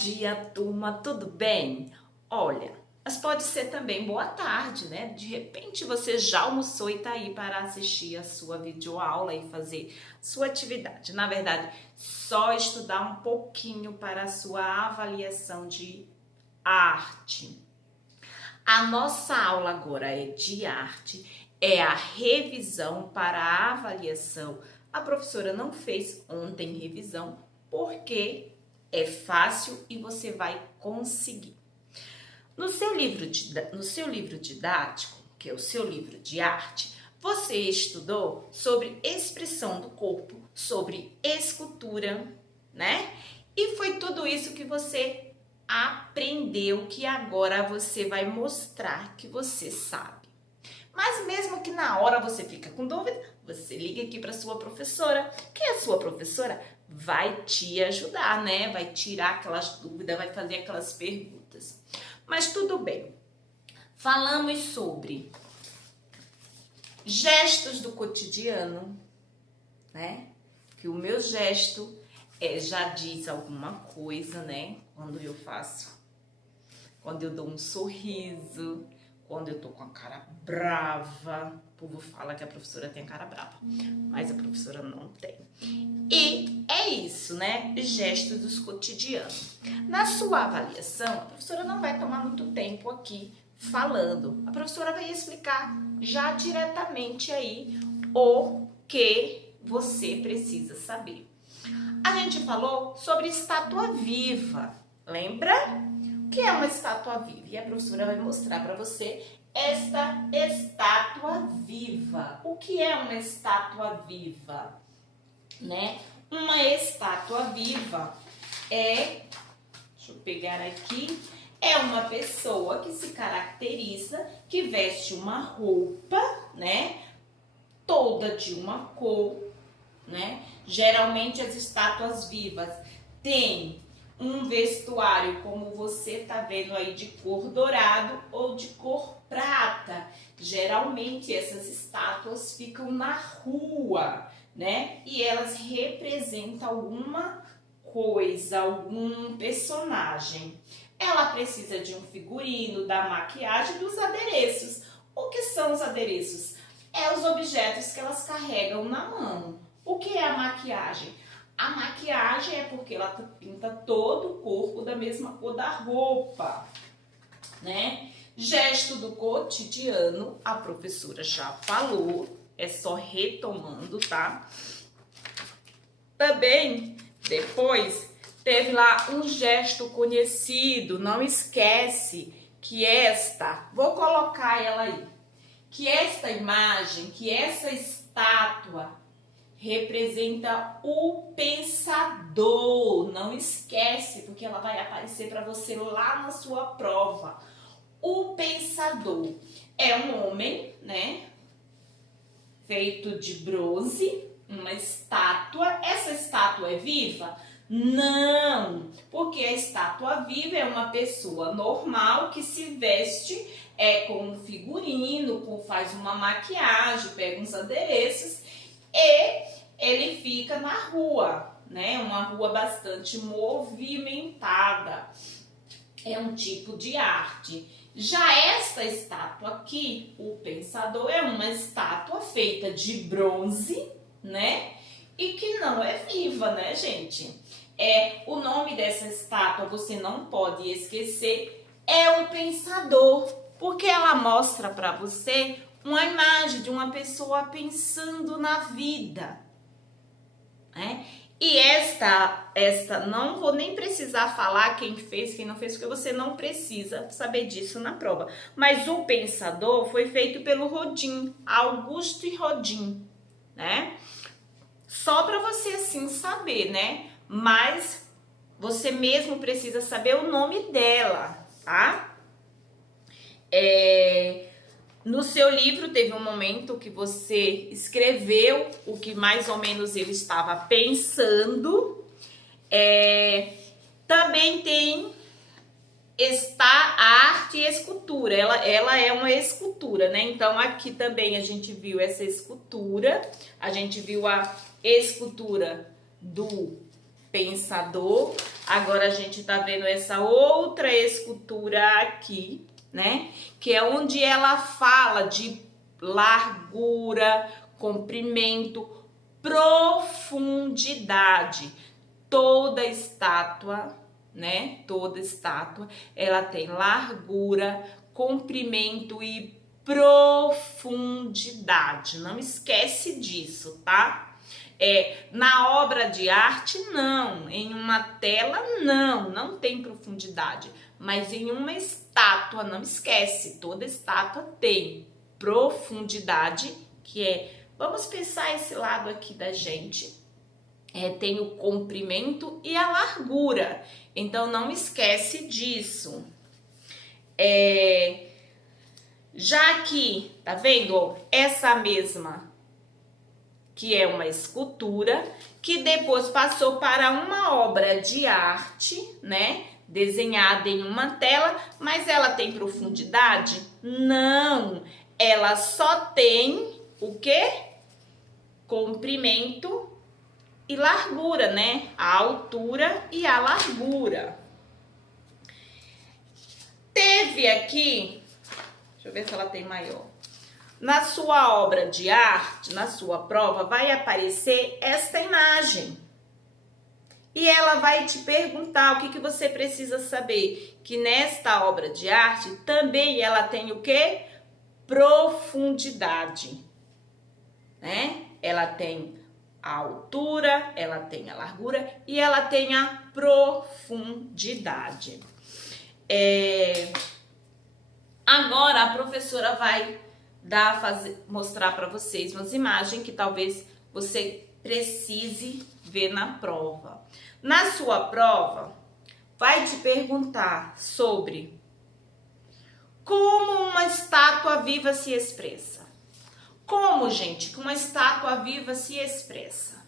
dia, turma, tudo bem? Olha, mas pode ser também boa tarde, né? De repente você já almoçou e tá aí para assistir a sua videoaula e fazer sua atividade. Na verdade, só estudar um pouquinho para a sua avaliação de arte. A nossa aula agora é de arte, é a revisão para a avaliação. A professora não fez ontem revisão porque é fácil e você vai conseguir. No seu livro didático, que é o seu livro de arte, você estudou sobre expressão do corpo, sobre escultura, né? E foi tudo isso que você aprendeu, que agora você vai mostrar que você sabe. Mas mesmo que na hora você fica com dúvida, você liga aqui para sua professora, que a sua professora vai te ajudar, né? Vai tirar aquelas dúvidas, vai fazer aquelas perguntas. Mas tudo bem. Falamos sobre gestos do cotidiano, né? Que o meu gesto já diz alguma coisa, né? Quando eu dou um sorriso, quando eu tô com a cara brava. O povo fala que a professora tem cara brava, mas a professora não tem. E é isso, né? Gestos dos cotidianos. Na sua avaliação, a professora não vai tomar muito tempo aqui falando. A professora vai explicar já diretamente aí o que você precisa saber. A gente falou sobre estátua viva, lembra? O que é uma estátua viva? E a professora vai mostrar para você esta estátua viva. O que é uma estátua viva? Né? Uma estátua viva deixa eu pegar aqui, é uma pessoa que se caracteriza, que veste uma roupa, né? Toda de uma cor, né? Geralmente as estátuas vivas têm um vestuário, como você tá vendo aí, de cor dourado ou de cor prata. Geralmente essas estátuas ficam na rua, né? E elas representam alguma coisa, algum personagem. Ela precisa de um figurino, da maquiagem e dos adereços. O que são os adereços? É os objetos que elas carregam na mão. O que é a maquiagem? A maquiagem é porque ela pinta todo o corpo da mesma cor da roupa, né? Gesto do cotidiano, a professora já falou, é só retomando, tá? Também, depois, teve lá um gesto conhecido, não esquece que vou colocar ela aí, que esta imagem, que essa estátua representa o pensador. Não esquece, porque ela vai aparecer para você lá na sua prova. O pensador é um homem, né? Feito de bronze, uma estátua. Essa estátua é viva? Não, porque a estátua viva é uma pessoa normal que se veste com um figurino, faz uma maquiagem, pega uns adereços e ele fica na rua, né? Uma rua bastante movimentada. É um tipo de arte. Já esta estátua aqui, o pensador, é uma estátua feita de bronze, né? E que não é viva, né, gente? O nome dessa estátua, você não pode esquecer, é o pensador, porque ela mostra para você uma imagem de uma pessoa pensando na vida, né? E esta não vou nem precisar falar quem fez, quem não fez, porque você não precisa saber disso na prova. Mas o pensador foi feito pelo Rodin, Augusto Rodin, né? Só para você assim saber, né? Mas você mesmo precisa saber o nome dela, tá? No seu livro teve um momento que você escreveu o que mais ou menos ele estava pensando. Também tem a arte e escultura. Ela é uma escultura, né? Então aqui também a gente viu essa escultura. A gente viu a escultura do pensador. Agora a gente tá vendo essa outra escultura aqui, né? Que é onde ela fala de largura, comprimento, profundidade. Toda estátua, né? Toda estátua, ela tem largura, comprimento e profundidade. Não esquece disso, tá? Na obra de arte, não. Em uma tela, não tem profundidade. Mas em uma estátua, não esquece, toda estátua tem profundidade, que vamos pensar esse lado aqui da gente. Tem o comprimento e a largura. Então, não esquece disso. Já aqui, tá vendo? Essa mesma, que é uma escultura, que depois passou para uma obra de arte, né? Desenhada em uma tela, mas ela tem profundidade? Não, ela só tem o quê? Comprimento e largura, né? A altura e a largura. Teve aqui, deixa eu ver se ela tem maior. Na sua obra de arte, na sua prova, vai aparecer esta imagem. E ela vai te perguntar o que você precisa saber. Que nesta obra de arte também ela tem o quê? Profundidade, né? Ela tem a altura, ela tem a largura e ela tem a profundidade. Agora a professora vai mostrar para vocês umas imagens que talvez você precise ver na prova. Na sua prova, vai te perguntar sobre como uma estátua viva se expressa. Como, gente, que uma estátua viva se expressa?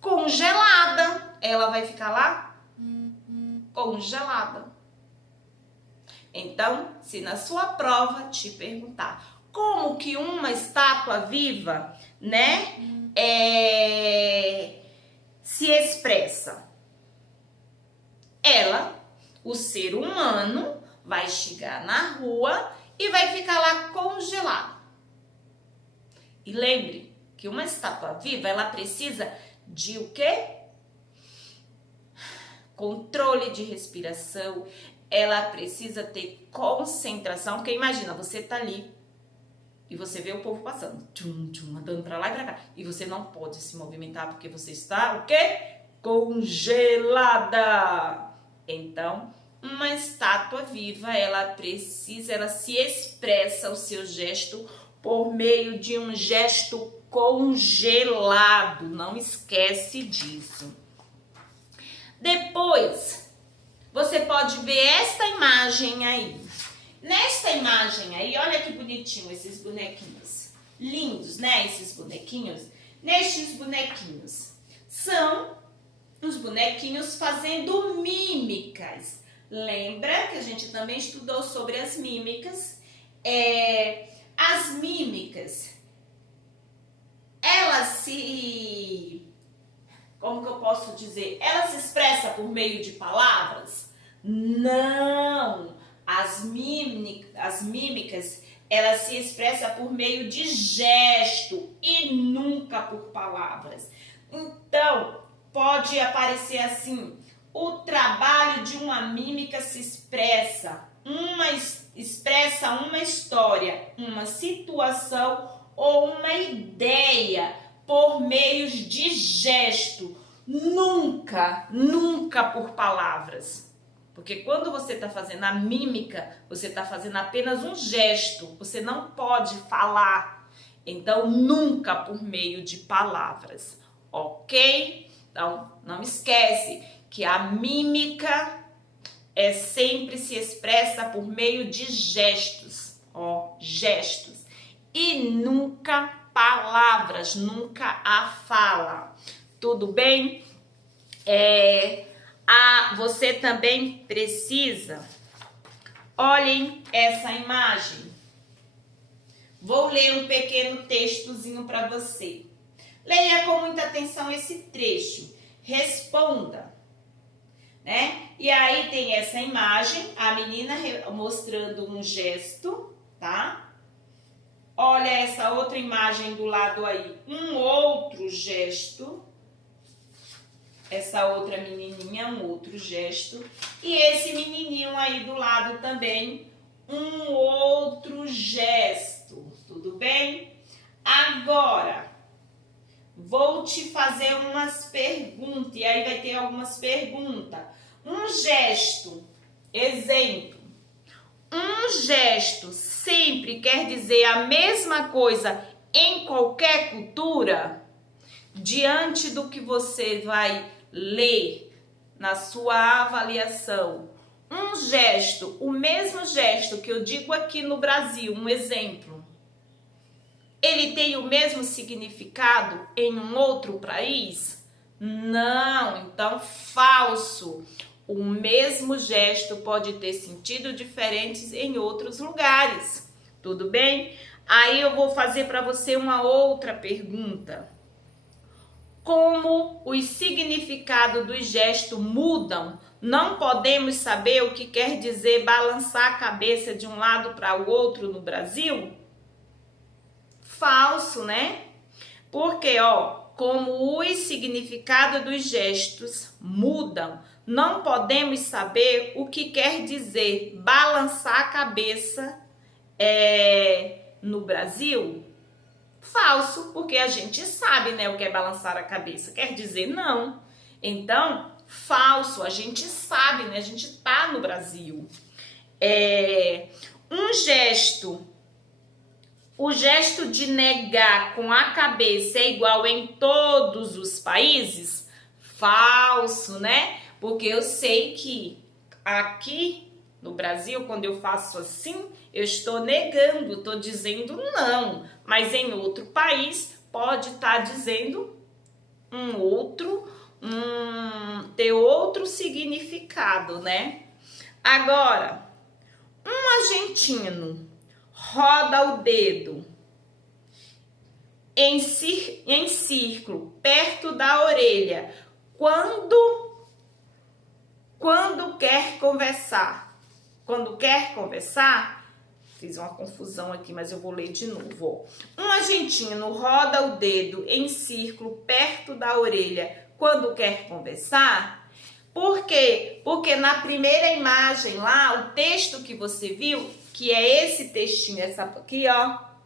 Congelada. Ela vai ficar lá? Congelada. Então, se na sua prova te perguntar como que uma estátua viva, né, se expressa? O ser humano, vai chegar na rua e vai ficar lá congelado. E lembre que uma estátua viva, ela precisa de o quê? Controle de respiração, ela precisa ter concentração, porque imagina, você tá ali e você vê o povo passando, andando pra lá e pra cá, e você não pode se movimentar porque você está, o quê? Congelada. Então, uma estátua viva, ela se expressa o seu gesto por meio de um gesto congelado. Não esquece disso. Depois, você pode ver esta imagem aí. Nesta imagem aí, olha que bonitinho esses bonequinhos. Lindos, né? Esses bonequinhos. Nestes bonequinhos são os bonequinhos fazendo mímicas. Lembra que a gente também estudou sobre as mímicas? As mímicas, elas como que eu posso dizer? Ela se expressa por meio de palavras? Não! As mímicas, ela se expressa por meio de gesto e nunca por palavras. Então, pode aparecer assim: o trabalho de uma mímica se expressa uma história, uma situação ou uma ideia por meios de gesto, nunca por palavras. Porque quando você está fazendo a mímica, você está fazendo apenas um gesto, você não pode falar. Então, nunca por meio de palavras, ok? Então, não esquece que a mímica sempre se expressa por meio de gestos, gestos, e nunca palavras, nunca a fala. Tudo bem? Você também precisa, olhem essa imagem. Vou ler um pequeno textozinho para você. Leia com muita atenção esse trecho. Responda né? E aí tem essa imagem, a menina mostrando um gesto, tá? Olha essa outra imagem do lado aí, um outro gesto. Essa outra menininha, um outro gesto. E esse menininho aí do lado também, um outro gesto. Tudo bem? Agora, vou te fazer umas perguntas. E aí vai ter algumas perguntas. Um gesto, exemplo. Um gesto sempre quer dizer a mesma coisa em qualquer cultura? Diante do que você vai ler na sua avaliação, um gesto, o mesmo gesto que eu digo aqui no Brasil, um exemplo, ele tem o mesmo significado em um outro país? Não, então falso. O mesmo gesto pode ter sentido diferentes em outros lugares. Tudo bem? Aí eu vou fazer para você uma outra pergunta. Como os significados do gesto mudam, não podemos saber o que quer dizer balançar a cabeça de um lado para o outro no Brasil? Falso, né? Porque, como os significados dos gestos mudam, não podemos saber o que quer dizer balançar a cabeça no Brasil? Falso, porque a gente sabe, né, o que é balançar a cabeça. Quer dizer, não. Então, falso, a gente sabe, né, a gente tá no Brasil. Um gesto, o gesto de negar com a cabeça é igual em todos os países? Falso, né? Porque eu sei que aqui no Brasil, quando eu faço assim, eu estou negando, estou dizendo não. Mas em outro país pode estar dizendo ter outro significado, né? Agora, um argentino roda o dedo em círculo perto da orelha quando quer conversar. Quando quer conversar, fiz uma confusão aqui, mas eu vou ler de novo. Um argentino roda o dedo em círculo perto da orelha quando quer conversar. Por quê? Porque na primeira imagem lá, o texto que você viu, que é esse textinho, essa aqui,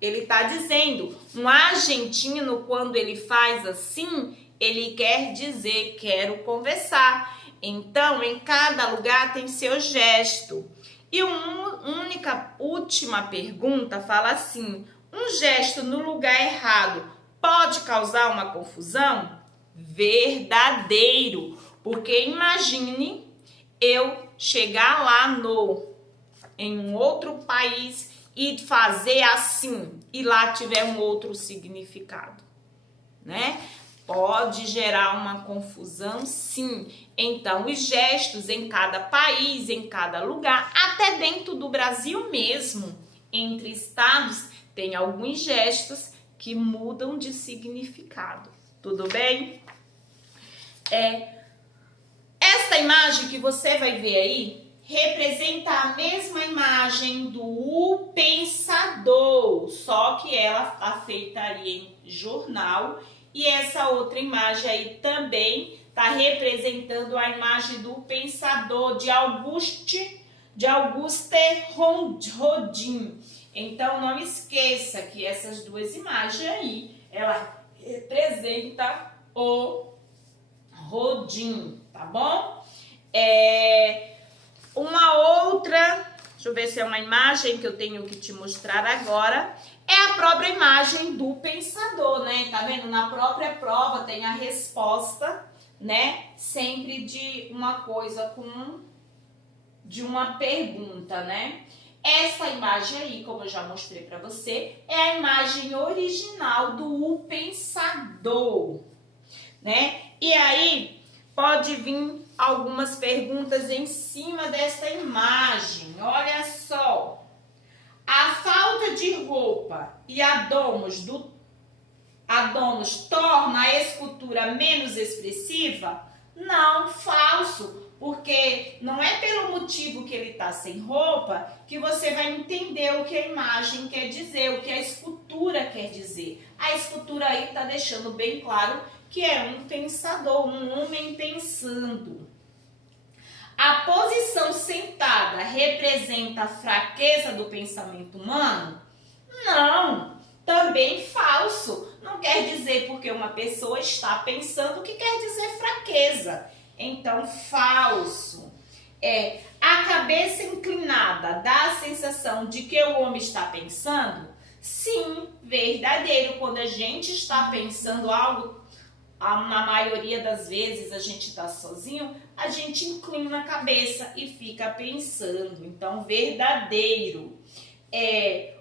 ele tá dizendo, um argentino, quando ele faz assim, ele quer dizer, quero conversar. Então, em cada lugar tem seu gesto. E uma última pergunta fala assim, um gesto no lugar errado pode causar uma confusão? Verdadeiro, porque imagine eu chegar lá em um outro país e fazer assim, e lá tiver um outro significado, né? Pode gerar uma confusão, sim. Então, os gestos em cada país, em cada lugar, até dentro do Brasil mesmo, entre estados, tem alguns gestos que mudam de significado. Tudo bem? Essa imagem que você vai ver aí representa a mesma imagem do pensador, só que ela está feita aí em jornal. E essa outra imagem aí também está representando a imagem do pensador de Auguste Rodin. Então, não esqueça que essas duas imagens aí, ela representa o Rodin, tá bom? Uma outra, deixa eu ver se é uma imagem que eu tenho que te mostrar agora, é a própria imagem do pensador, né? Tá vendo? Na própria prova tem a resposta, né? Sempre de uma coisa de uma pergunta, né? Essa imagem aí, como eu já mostrei para você, é a imagem original do pensador, né? E aí pode vir algumas perguntas em cima dessa imagem. Olha só. A falta de roupa e adornos torna a escultura menos expressiva? Não, falso, Porque não é pelo motivo que ele está sem roupa que você vai entender o que a imagem quer dizer, o que a escultura quer dizer. A escultura aí está deixando bem claro que é um pensador, um homem pensando. A posição sentada representa a fraqueza do pensamento humano? Não, também falso. Não quer dizer porque uma pessoa está pensando que quer dizer fraqueza. Então, falso. A cabeça inclinada dá a sensação de que o homem está pensando? Sim, verdadeiro. Quando a gente está pensando algo, na maioria das vezes a gente está sozinho, a gente inclina a cabeça e fica pensando. Então, verdadeiro.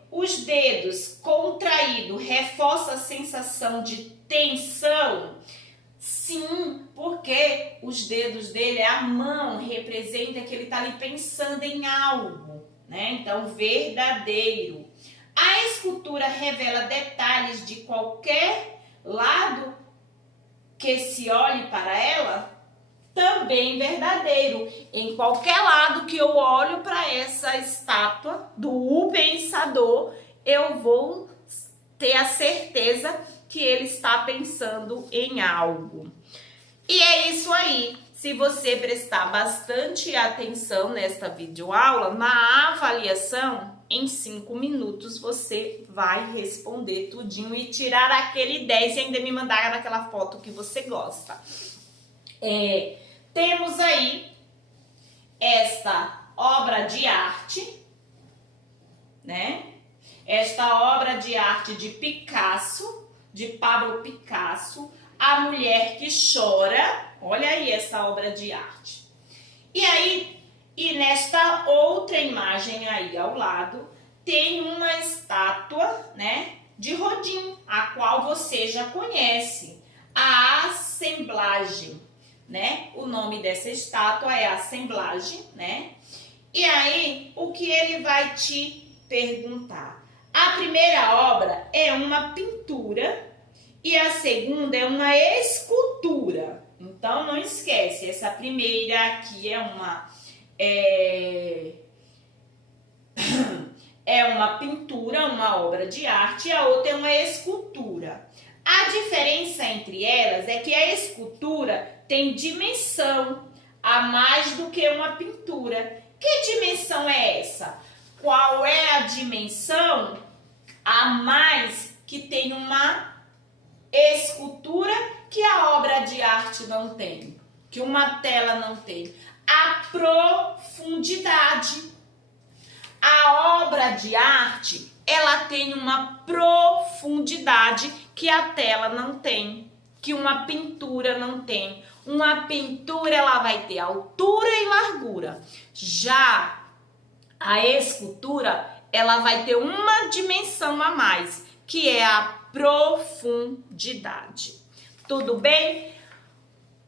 Os dedos contraídos reforça a sensação de tensão? Sim, porque os dedos dele, a mão, representa que ele está ali pensando em algo, né? Então, verdadeiro. A escultura revela detalhes de qualquer lado que se olhe para ela? Também verdadeiro. Em qualquer lado que eu olho para essa estátua do pensador, eu vou ter a certeza que ele está pensando em algo. E é isso aí. Se você prestar bastante atenção nesta videoaula, na avaliação, em 5 minutos você vai responder tudinho e tirar aquele 10 e ainda me mandar aquela foto que você gosta. Temos aí esta obra de arte, né? Esta obra de arte de Picasso, de Pablo Picasso, A Mulher que Chora. Olha aí essa obra de arte. E nesta outra imagem aí ao lado, tem uma estátua, né, de Rodin, a qual você já conhece, a Assemblagem, né? O nome dessa estátua é Assemblagem, né? E aí, o que ele vai te perguntar? A primeira obra é uma pintura e a segunda é uma escultura. Então, não esquece, essa primeira aqui é uma pintura, uma obra de arte, e a outra é uma escultura. A diferença entre elas é que a escultura tem dimensão a mais do que uma pintura. Que dimensão é essa? Qual é a dimensão a mais que tem uma escultura que a obra de arte não tem? Que uma tela não tem? A profundidade. A obra de arte, ela tem uma profundidade que a tela não tem, que uma pintura não tem. Uma pintura, ela vai ter altura e largura. Já a escultura, ela vai ter uma dimensão a mais, que é a profundidade. Tudo bem?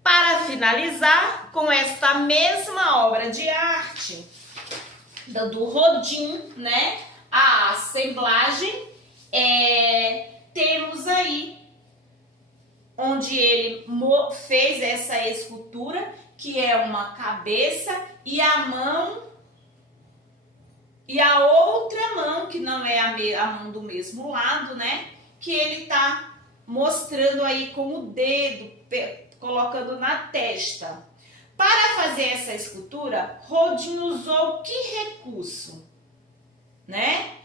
Para finalizar, com esta mesma obra de arte do Rodin, né? A Assemblagem, temos aí onde ele fez essa escultura, que é uma cabeça e a mão, e a outra mão, que não é a mão do mesmo lado, né? Que ele tá mostrando aí com o dedo, colocando na testa. Para fazer essa escultura, Rodin usou que recurso? Né?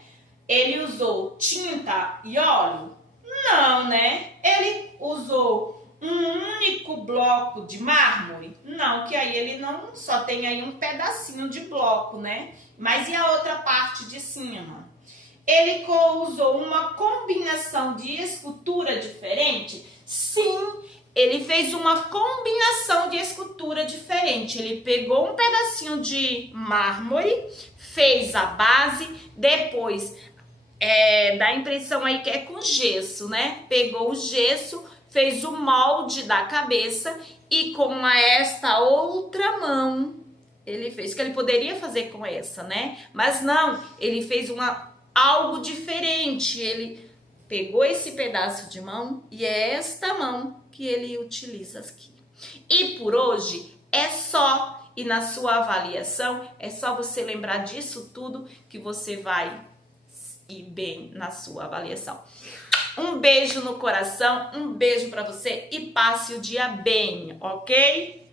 Ele usou tinta e óleo? Não, né? Ele usou um único bloco de mármore? Não, que aí ele não só tem aí um pedacinho de bloco, né? Mas e a outra parte de cima? Ele usou uma combinação de escultura diferente? Sim, ele fez uma combinação de escultura diferente. Ele pegou um pedacinho de mármore, fez a base, depois dá a impressão aí que é com gesso, né? Pegou o gesso, fez o molde da cabeça e com esta outra mão, ele fez, que ele poderia fazer com essa, né? Mas não, ele fez algo diferente. Ele pegou esse pedaço de mão e é esta mão que ele utiliza aqui. E por hoje é só. e na sua avaliação, é só você lembrar disso tudo que você vai ir bem na sua avaliação. Um beijo no coração, um beijo para você e passe o dia bem, ok?